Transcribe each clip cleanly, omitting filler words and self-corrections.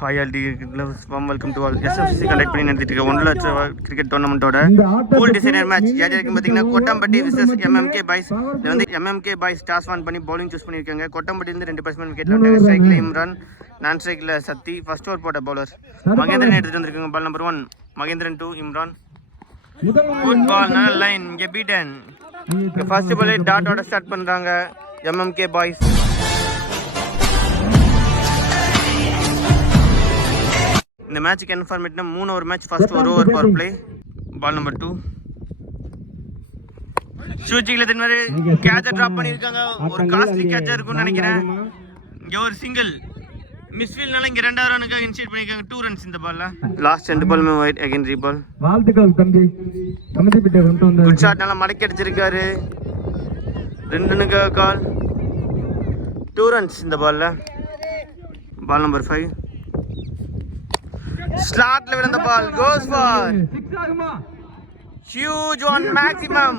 Hi all warm welcome to all. SFCC conduct பண்ணி நடத்திட்டு இருக்க 1 லட்சம் கிரிக்கெட் டோர்னமெண்டோட பூல் டிசைடர் மேட்ச் யார் யாருக்கு பாத்தீங்கன்னா கொட்டம்பட்டி vs MMK பாய்ஸ். இது வந்து MMK பாய்ஸ் டாஸ் வான் பண்ணி bowling சூஸ் பண்ணிருக்காங்க. கொட்டம்பட்டி இருந்து ரெண்டு பேட்ஸ்மேன் விக்கெட்ல வந்தாங்க. ஸ்ட்ரைக்ல இம்ரான், நான் ஸ்ட்ரைக்ல சத்தி. ஃபர்ஸ்ட் ஓவர் போட்ட பவுலர் மகேந்திரன் எடுத்துட்டு வந்திருக்காங்க. Ball number 1 Mahendran 2 Imran. Good ball, நல்ல லைன். இங்க பீட்டன். ஃபர்ஸ்ட் பால் டாட்டோட ஸ்டார்ட் பண்றாங்க MMK பாய்ஸ். இந்த மேட்சுக்கு என்ன ஃபார்மேட்னா 3 ஓவர் மேட்ச். ஃபர்ஸ்ட் ஒரு over power play. Ball number 2 ஷூட்டிங்ல தின்வரு கேட்ச டிராப் பண்ணிருக்காங்க. ஒரு காஸ்ட்லி கேட்சா இருக்கும்னு நினைக்கிறேன். இங்க ஒரு சிங்கிள் மிஸ்ஃபீல்ட்னால இங்க ரெண்டாவது ரனுக்காக இனிஷியேட் பண்ணிருக்காங்க. 2 ரன்ஸ் இந்த பால்ல. Last 2 ball wide again reball. வாழ்த்துக்கள் தம்பி. கமிட்டி பிட்ட கொண்டு வந்து குட் ஷாட், நல்லா மடக்கி அடிச்சிருக்காரு. 2 ரனுக்காக கால். 2 ரன்ஸ் இந்த பால்ல. பால் நம்பர் 5 ஸ்லாட்ல விழுந்த ball goes for huge one maximum.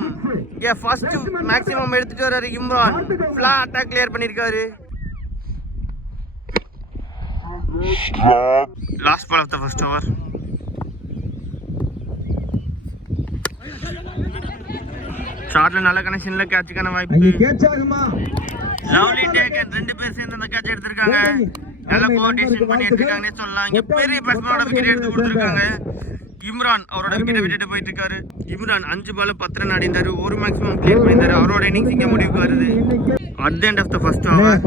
இங்க ஃபர்ஸ்ட் மேக்ஸிமம் எடுத்துட்டு வராரு இம்ரான். ஃபிளாட்டா கிளியர் பண்ணிருக்காரு. Last ball of the first over. ஷாட்ல நல்ல கனெக்ஷன்ல கேட்சுக்கான வாய்ப்பு. Lovely taken. ரெண்டு பேர் சேர்ந்து அந்த கேட்ச் எடுத்திருக்காங்க. நல்ல கோஆர்டினேஷன் பண்ணி எடுத்துருக்காங்கன்னே சொல்லலாம். இங்க பெரிய பேட்ஸ்மேனோட விக்கெட் எடுத்து கொடுத்துருக்காங்க. இம்ரான் அவரோட விக்கெட்டை விட்டுட்டு போயிட்டு இருக்காரு. இம்ரான் 5 பால் 10 ரன் அடிந்தாரு. ஒரு மேக்ஸிமம் கிளியர் பண்ணியிருந்தாரு. அவரோட இன்னிங்ஸ் இங்க முடிவுக்கு வருது. At the end of the first over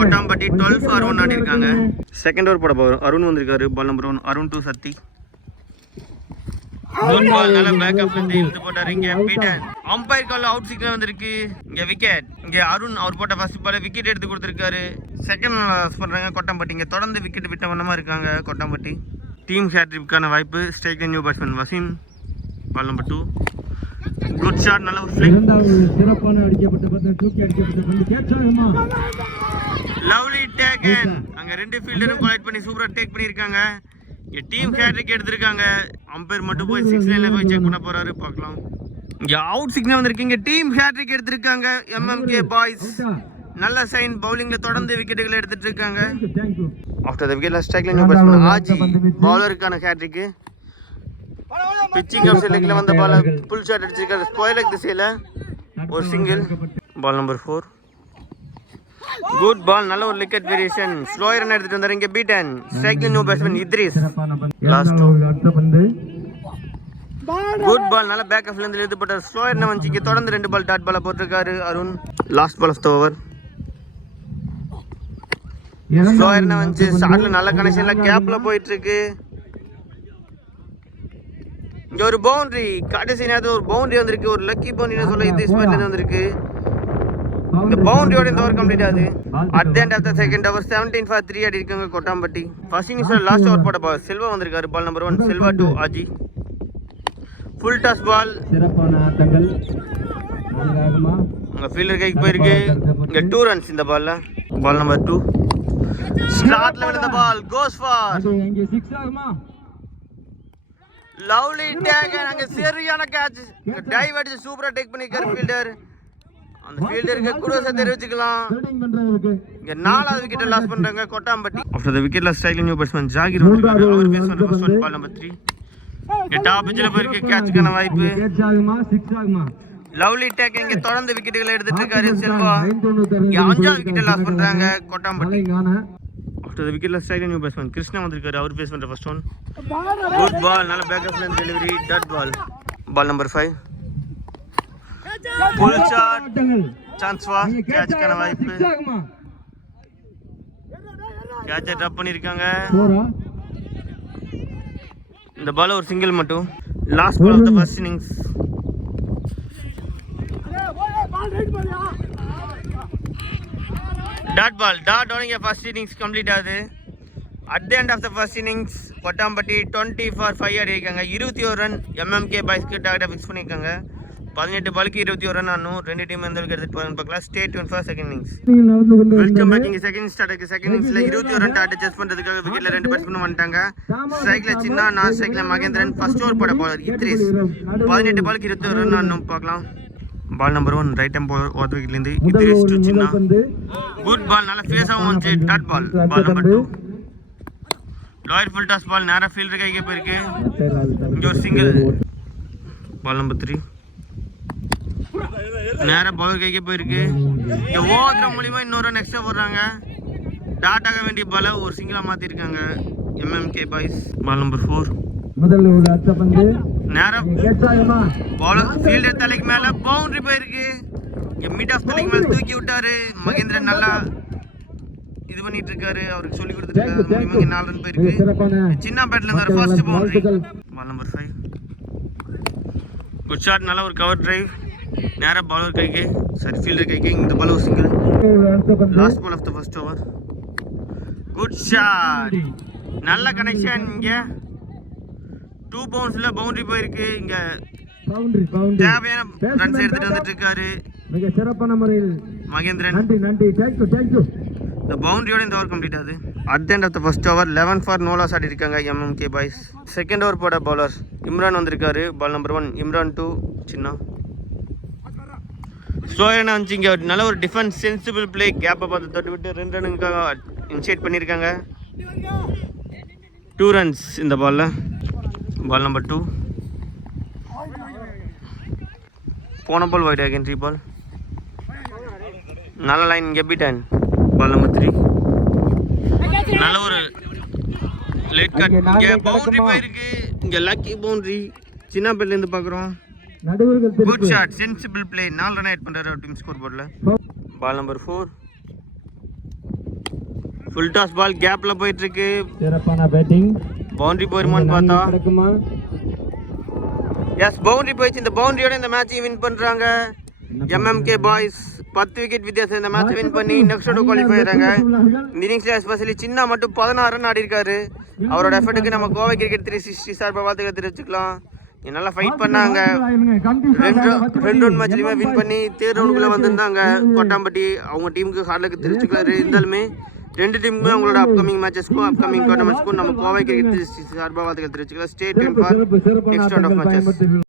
Kottampatti 12 for 1 ஆடி இருக்காங்க. செகண்ட் ஓவர் போட போறோம். அருண் வந்திருக்காரு. பால் நம்பர் 1 அருண் 2 சத்தி. குட் பால், நல்ல பேக்கப்ல இருந்து இழுத்து போட்டாரு. இங்க beaten. Umpire call out signal வந்திருக்கு. இங்க விக்கெட். இங்க அருண் அவர் போட்ட ஃபர்ஸ்ட் பால் விக்கெட் எடுத்து கொடுத்திருக்காரு. செகண்ட் லாஸ் பண்றாங்க கொட்டாம்பட்டி. இங்க தொடர்ந்து விக்கெட் விட்ட வண்ணமா இருக்காங்க கொட்டாம்பட்டி. டீம் ஹேட்ரிக்கான வாய்ப்பு. Strike new batsman Wasim. Ball number 2 good shot, நல்ல ஒரு ஃபிளிக். சிறப்பான அடிக்கப்பட்ட பந்து தூக்கி அடிக்கப்பட்ட பந்து கேட்சாகுமா. Lovely taken. அங்க ரெண்டு ஃபீல்டரும் கொலைட் பண்ணி சூப்பரா டேக் பண்ணிருக்காங்க. டீம் ஹேட்ரிக் எடுத்திருக்காங்க. அம்பையர் மட்டும் போய் 6 லைன்ல போய் செக் பண்ண போறாரு. பார்க்கலாம். இங்க அவுட் சிக்னல் வந்திருக்கீங்க. டீம் ஹேட்ரிக் எடுத்திருக்காங்க MMK பாய்ஸ். நல்ல சைன். பவுலிங்ல தொடர்ந்து விக்கெட்டுகளை எடுத்துட்டு இருக்காங்க. ஆஃப்டர் தி விக்கெட் ஸ்ட்ரைக்ல நியூ பேட்ஸ்மேன் ஆஜி. பவுலருக்கான ஹேட்ரிக். பிச்சிங் ஆஃப் செலக்ட்ல வந்த பால் புல் ஷாட் அடிச்சிருக்காரு. ஸ்கொயர் லெக் திசையில ஒரு single. Ball number 4 good ball, நல்ல ஒரு விக்கெட் வேரியேஷன். ஸ்லோயர் ரன் எடுத்துட்டு வந்தாரு. இங்க பீட்டன். ஸ்ட்ரைக்ல new batsman Idris. Last 2 good ball, நல்ல பேக் ஆஃப்ல இருந்து எடுத்து போட்டார். ஸ்லோயர் ரன் வந்து இங்க தொடர்ந்து 2 பால் டாட் பால் போட்டுருக்காரு Arun. Last ball of the over. Slower run வந்து ஷாட்ல நல்ல கனெக்ஷன்ல கேப்ல போயிட்டு இருக்கு. இங்க ஒரு பவுண்டரி. கடைசி நேரத்துல ஒரு பவுண்டரி வந்திருக்கு. ஒரு லக்கி பவுண்டரின்னு சொல்ல இது ஸ்பெல்ல வந்திருக்கு. இந்த பவுண்டரியோட இந்த ஓவர் கம்ப்ளீட் ஆகுது. At the end of the second over 17 for 3 ஆடி இருக்காங்க கொட்டாம்பட்டி. ஃபர்ஸ்ட் இன்னிங்ஸ்ல லாஸ்ட் ஓவர் போட பால் செல்வா வந்திருக்காரு. Ball number 1 Selva 2 Aji. Full toss ball. சிறப்பான ஆட்டங்கள். அங்க ஃபீல்டர் கைக்கு போயிருக்கு. இங்க 2 ரன்ஸ் இந்த பால்ல. பால் நம்பர் 2 ஸ்லாட்ல விழுந்த பால் goes for இங்க 6 ஆகுமா. Lovely taken. அங்க சரியான கேட்ச். டைவ் அடிச்சு சூப்பரா டேக் பண்ணிருக்காரு ஃபீல்டர். அந்த ஃபீல்டருக்கு குரோஸை தெரிவிச்சுக்கலாம். இங்க 4வது விக்கெட் லாஸ் பண்றாங்க Kottampatti. After the wicket loss ஸ்ட்ரைக்ல நியூ பேட்ஸ்மேன் ஜாகிர் வந்திருக்காரு. அவர் பேஸ் பண்ற ஃபர்ஸ்ட் ஒன். பால் நம்பர் 3 இங்க டாப் பிட்ச்ல போயிருக்கு. கேட்ச்க்கான வாய்ப்பு. கேட்சாகுமா 6 ஆகுமா. Lovely taken. இங்க தொடர்ந்து விக்கெட்டுகளை எடுத்துட்டு இருக்காரு செல்வா. இங்க 5வது விக்கெட் லாஸ் பண்றாங்க Kottampatti. After the wicket loss ஸ்ட்ரைக்ல நியூ பேட்ஸ்மேன் கிருஷ்ணா வந்திருக்காரு. அவர் பேஸ் பண்ற ஃபர்ஸ்ட் ஒன். குட் பால், நல்ல பேக் ஆஃப்ல இருந்து delivery dot ball. Ball number 5 pull shot. Chance வா கேட்ச்க்கான வாய்ப்பு. கேட்சை ட்ராப் பண்ணிருக்காங்க. இந்த பால் ஒரு சிங்கிள் மட்டும். Last ball of the first innings. Dot ball. Dot ஓனிங்க ஃபர்ஸ்ட் இன்னிங்ஸ் கம்ப்ளீட் ஆகுது. At the end of the first innings Kottampatti 20 for 5 ஆடி இருக்காங்க. 21 ரன் MMK பாய்ஸ்க்கு டார்கெட்டை ஃபிக்ஸ் பண்ணிருக்காங்க. 18 பாலுக்கு 21 ரன் ஆனும். ரெண்டு டீம் எந்த விக்கெட் எடுத்துட்டு போறாங்க பார்க்கலாம். Stay tune for second innings. Welcome back. இங்க செகண்ட் ஸ்டார்ட் ஆயிருக்கு. செகண்ட் இன்னிங்ஸ்ல 21 ரன் டார்கெட் செஸ் பண்றதுக்காக விக்கெட்ல 2 பேட்ஸ்மேன் வந்துட்டாங்க. ஸ்ட்ரைக்ல சின்ன, நான் ஸ்ட்ரைக்ல மகேந்திரன். ஃபர்ஸ்ட் ஓவர் போட பவுலர் இத்ரிஸ். 18 பாலுக்கு 21 ரன் ஆனும். பார்க்கலாம். Ball number 1 right hand over விக்கெட்ல இருந்து Idris to Chinna. Good ball, நல்ல ஃபேஸாவும் வந்து டாட் பால். பால் நம்பர் 2 லாயர் ஃபுல் டாஸ் பால் நேராக ஃபீல்டர் கைக்கே போயிருக்கு. இங்கே ஒரு சிங்கிள். பால் நம்பர் 3 நேராக பவுலர் கைக்கே போயிருக்கு. இங்கே ஓவர மூலியமா இன்னொரு ரன் எக்ஸ்ட்ரா போடுறாங்க. டாட் ஆக வேண்டிய பாலை ஒரு சிங்கிளாக மாற்றிருக்காங்க எம்எம்கே பாய்ஸ். பால் நம்பர் 4 முதல் ஒரு அடுத்த பந்து நேரம் கேட்சாயமா பவுலர் ஃபீல்டர் தலைக்கு மேலே பவுண்டரி போயிருக்கு. இங்கே மிட் ஆஃப் தலைக்கு மேலே தூக்கி விட்டாரு. மகேந்திரன் நல்லா இது பண்ணிட்டு இருக்காரு. அவருக்கு சொல்லி கொடுத்துருக்காரு. 4 ரன் போயிருக்கு. சின்ன பேட்ல இருந்தாரு first boundary. Ball number 5 good shot. நல்ல ஒரு கவர் டிரைவ் நேரா பவுலர் கைக்கு சரி ஃபீல்டர் கைக்கு. இந்த பால் ஒரு single. Last ball of the first over. Good shot. நல்ல கனெக்ஷன். இங்க 2 பவுன்ஸ்ல பவுண்டரி போயிருக்கு. இங்க பவுண்டரி பவுண்டரி தேவையான ரன்ஸ் எடுத்துட்டு வந்துட்டு இருக்காரு மிக சிறப்பான முறையில். மகேந்திரன். நன்றி நன்றி. தேங்க்யூ. இந்த பவுண்டரியோட இந்த ஓவர் கம்ப்ளீட் ஆகுது. At the end of the first over 11 for no loss ஆடி இருக்காங்க எம்எம்கே பாய்ஸ். செகண்ட் ஓவர் போட பவுலர் இம்ரான் வந்திருக்காரு. பால் நம்பர் 1 இம்ரான் 2 சின்ன ஸ்லோயரான வந்துச்சு. இங்கே நல்ல ஒரு டிஃபென்ஸ் சென்சிபிள் பிளே கேப்பை பார்த்து தொட்டு விட்டு 2 ரன்னுக்காக இனிஷியேட் பண்ணியிருக்காங்க. 2 ரன்ஸ் இந்த பாலில். பால் நம்பர் 2 போன பால் வைட் அகேன் 3 பால். நல்ல லைன் இங்கே பீட்டன். பால் நம்பர் 3 நல்ல ஒரு லேட் கட். இங்கே பவுண்டரி போயிருக்கு. இங்கே லக்கி பவுண்டரி சின்ன பேர்லேருந்து பார்க்குறோம். நடுவர்கள் good shot sensible play. 4 run add பண்ணுறாரு டீம் ஸ்கோர் போர்டில். Ball number 4 full toss ball கேப்பில் போயிட்டுருக்கு. சிறப்பான பேட்டிங். பவுண்டரி போயிருமான்னு பார்த்தா நடக்குமா? எஸ் பவுண்டரி போயிடுச்சு. இந்த பவுண்டரியோட இந்த மேட்சையும் வின் பண்ணுறாங்க எம்எம்கே பாய்ஸ். 10 விக்கெட் வித்தியாசம் இந்த மேட்ச் வின் பண்ணி நெக்ஸ்ட் டூ குவாலிஃபை ஆகிறாங்க. இந்த இன்னிங்ஸில் எஸ்பெஷலி சின்ன மட்டும் 16 ரன் ஆடி இருக்காரு. அவரோட எஃபர்ட்டுக்கு நம்ம கோவை கிரிக்கெட் 360 சார்பாக வாழ்த்துக்கள் தெரிவிச்சுக்கலாம். நல்லா ஃபைட் பண்ணாங்க. 2 ரவுண்ட் மேட்ச்லையுமே வின் பண்ணி தேர்ட் ரவுண்டுக்குள்ளே வந்திருந்தாங்க. கொட்டாம்பட்டி அவங்க டீமுக்கு ஹார்ட்லக்கு தெரிவிச்சுக்கலாரு. இருந்தாலுமே 2 டீமுமே அவங்களோட அப்கமிங் மேட்சஸ்க்கும் அப்கமிங் டோர்னமெண்ட்ஸ்க்கும் நம்ம கோவை கிரிக்கெட் 360 சார்பாக வாழ்த்துக்கள் தெரிவிச்சுக்கலாம். Stay tune for next round of matches.